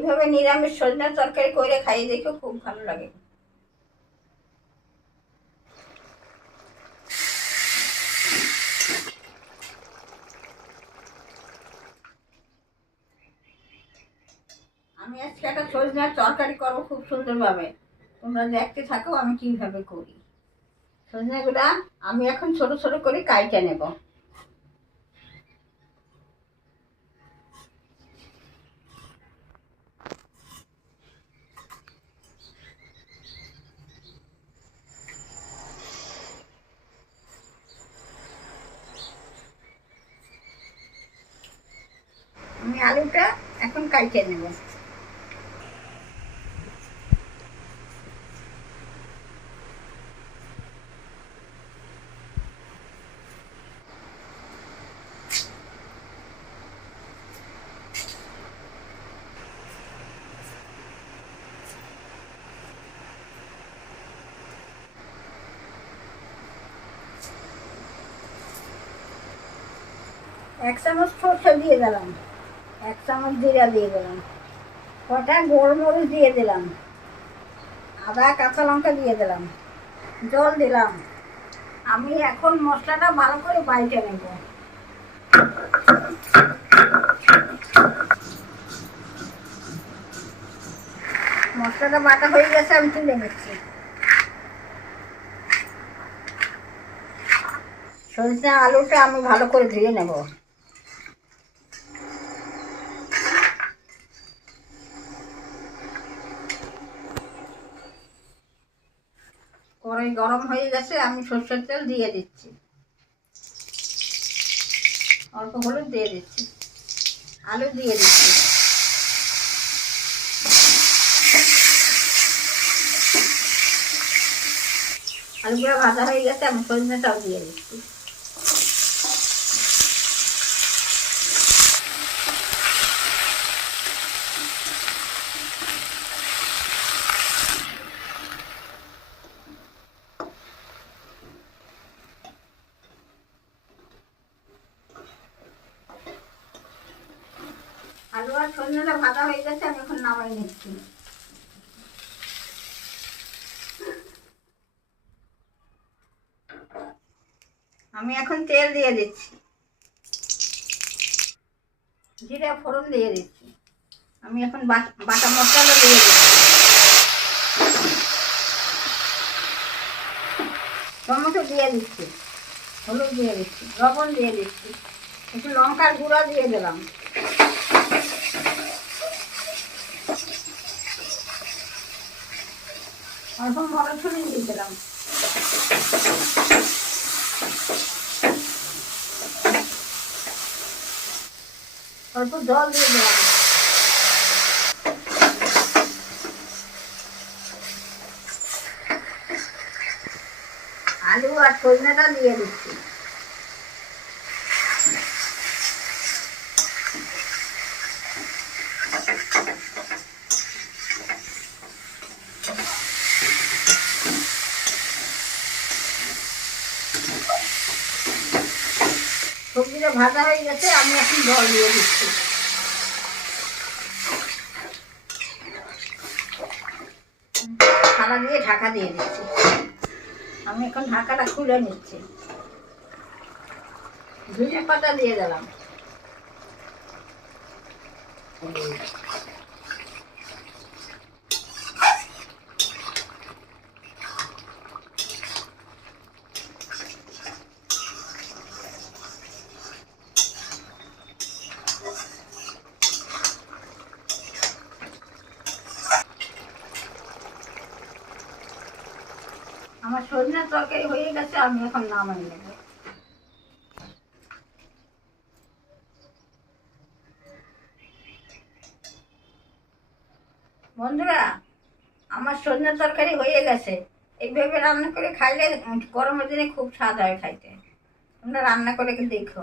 এইভাবে নিরামিষ সজনের তরকারি করে খাইয়ে দেখো, খুব ভালো লাগে। আমি আজকে একটা সজনের তরকারি করবো খুব সুন্দরভাবে, তোমরা দেখতে থাকো আমি কিভাবে করি। সজনেগুলা আমি এখন ছোট ছোট করে কাইটে নেব। আমি আলুটা এখন কাইটে নেব। এক চামচ সরষে দিয়ে দিলাম, এক চামচ জিরা দিয়ে দিলাম, কটা গোলমরিচ দিয়ে দিলাম, আদা কাঁচা লঙ্কা দিয়ে দিলাম, জল দিলাম। আমি এখন মশলাটা ভালো করে বাইটে নেব। মশলাটা বাটা হয়ে গেছে, আমি তুলে নিচ্ছি। সজনে আলুটা আমি ভালো করে ধুয়ে নেব। কড়াই গরম হয়ে গেছে, আমি সরষের তেল দিয়ে দিচ্ছি, অল্প হলুদ দিয়ে দিচ্ছি, আলু দিয়ে দিচ্ছি। আলুগুলো ভাজা হয়ে গেছে, আমি সজনেটাও দিয়ে দিচ্ছি। আলু আর সজনেটা ভাজা হয়ে গেছে, আমি এখন নামাই নিচ্ছি। আমি এখন তেল দিয়ে দিচ্ছি, জিরা ফোড়ন দিয়ে দিচ্ছি। আমি এখন বাটা মশলা দিয়ে দিচ্ছি, টমেটো দিয়ে দিচ্ছি, হলুদ দিয়ে দিচ্ছি, লবণ দিয়ে দিচ্ছি, একটু লঙ্কার গুঁড়া দিয়ে দিলাম, অল্প মটরশুঁটি দিয়ে দিলাম, অল্প জল দিয়ে দিলাম। আলু আর সজনেটা দিয়ে দিচ্ছি। সবজিটা ভাজা হয়ে গেছে, আমি এখন জল দিয়ে দিচ্ছি। থালা দিয়ে ঢাকা দিয়ে দিচ্ছি। আমি এখন ঢাকাটা খুলে নিচ্ছি। ধনে পাতা দিয়ে দিলাম। আমার সজনের তরকারি হয়ে গেছে, আমি এখন নামাই নেব। বন্ধুরা, আমার সজনের তরকারি হয়ে গেছে। এইভাবে রান্না করে খাইলে গরমের দিনে খুব স্বাদ হয় খাইতে। তোমরা রান্না করে দেখো।